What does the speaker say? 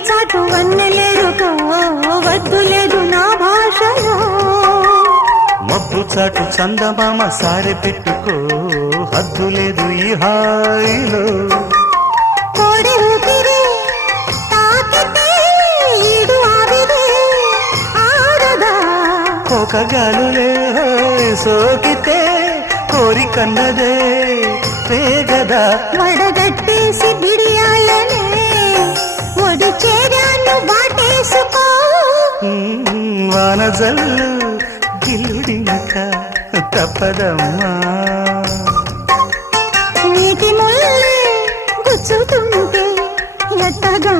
చాటు వన్నెలేరుకో వద్దు లేదు నా భాషలో మబ్బు చాటు చందమామ సారె పెట్టుకో హద్దు లేదు ఈ హాయిలో కోడి ఊపిరి తాకితే ఈడు ఆవిరే ఆరదా ఒక గాలులే సోకితే కోరికన్నదే పేగదా వడగట్టేసి బిడియాలనే ఒడి చేరాను వాటేసుకో వానజల్లు గిల్లుడింక తప్పదమ్మా నీటి ముల్లే గుచ్చుతుంటే ఎట్టగా